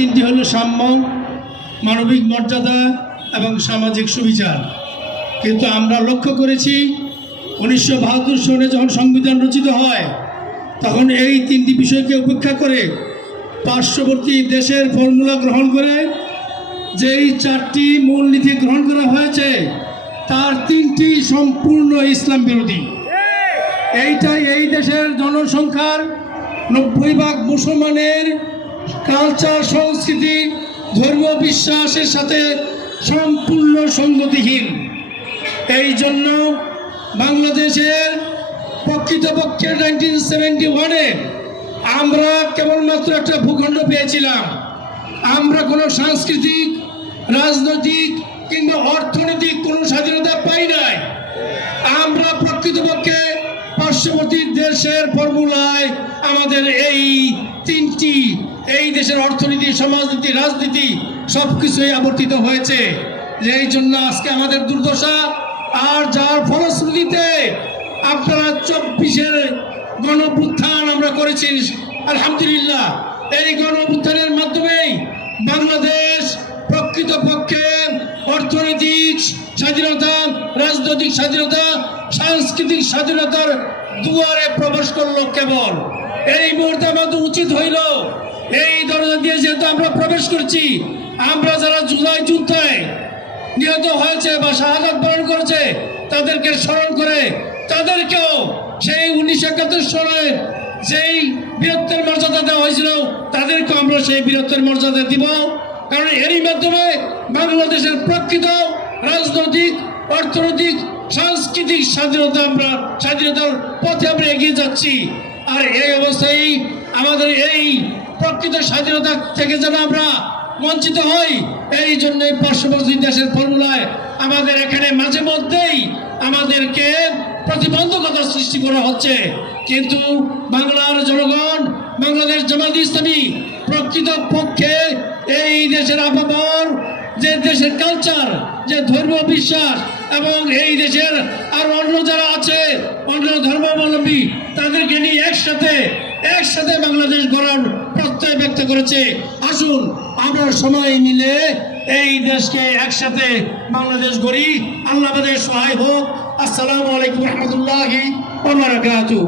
তিনটি হলো সাম্য, মানবিক মর্যাদা এবং সামাজিক সুবিচার। কিন্তু আমরা লক্ষ্য করেছি, উনিশশো বাহাত্তর সনে যখন সংবিধান রচিত হয়, তখন এই তিনটি বিষয়কে উপেক্ষা করে পার্শ্ববর্তী দেশের ফর্মুলা গ্রহণ করে যেই চারটি মূলনীতি গ্রহণ করা হয়েছে, তার তিনটি সম্পূর্ণ ইসলাম বিরোধী। এইটাই এই দেশের জনসংখ্যার নব্বই ভাগ মুসলমানের কালচার, সংস্কৃতি ধর্মীয় বিশ্বাসের সাথে সম্পূর্ণ সঙ্গতিহীন। এই জন্য বাংলাদেশের প্রকৃতপক্ষে নাইনটিন সেভেন্টি ওয়ানে আমরা কেবলমাত্র একটা ভূখণ্ড পেয়েছিলাম। আমরা কোনো সাংস্কৃতিক, রাজনৈতিক কিংবা অর্থনৈতিক কোনো স্বাধীনতা পাই নাই। আমরা প্রকৃতপক্ষে পার্শ্ববর্তী দেশের ফর্মুলায় আমাদের এই তিনটি এই দেশের অর্থনীতি, সমাজনীতি, রাজনীতি সব কিছুই আবর্তিত হয়েছে। যে এই জন্য আজকে আমাদের দুর্দশা আর যার ফলশ্রুতিতে আপনারা চব্বিশের গণপুত্থান আমরা করেছি আলহামদুলিল্লাহ। এই গণপুত্থানের মাধ্যমেই বাংলাদেশ প্রকৃতপক্ষে অর্থনৈতিক স্বাধীনতা, রাজনৈতিক স্বাধীনতা, সাংস্কৃতিক স্বাধীনতার দুয়ারে প্রবেশ করল কেবল। এই মুহূর্তে আমাদের উচিত হইল এই দরজা দিয়ে যেহেতু আমরা প্রবেশ করছি, আমরা যারা জুলাই যুদ্ধে নিহত হয়েছে বা শাহাদাত বরণ করেছে, তাদেরকে স্মরণ করে তাদেরকেও সেই উনিশশো একাত্তর সালের যেই বীরত্বের মর্যাদা দেওয়া হয়েছিল, তাদেরকেও আমরা সেই বীরত্বের মর্যাদা দিব। কারণ এরই মাধ্যমে বাংলাদেশের প্রকৃত রাজনৈতিক, অর্থনৈতিক, সাংস্কৃতিক স্বাধীনতা আমরা স্বাধীনতার পথে আমরা এগিয়ে যাচ্ছি। আর এই অবস্থায় আমাদের এই প্রকৃত স্বাধীনতা থেকে যেন আমরা বঞ্চিত হই, এই জন্য পার্শ্ববর্তী দেশের ফর্মুলায় আমাদের এখানে মাঝে মধ্যেই আমাদেরকে প্রতিবন্ধকতা সৃষ্টি করা হচ্ছে। কিন্তু বাংলার জনগণ, বাংলাদেশ জামাত ইসলামী প্রকৃত পক্ষে এই দেশের আবহাওয়ার যে দেশের কালচার যে ধর্ম বিশ্বাস এবং এই দেশের আর অন্য যারা আছে, অন্য ধর্মাবলম্বী তাদেরকে নিয়ে একসাথে একসাথে বাংলাদেশ গড়ার প্রত্যয় ব্যক্ত করেছে। আসুন, আমরা সবাই মিলে এই দেশকে একসাথে বাংলাদেশ গড়ি। আল্লাহ সহায় হোক। আসসালামু আলাইকুম রহমতুল্লাহি ওয়া বারাকাতুহু।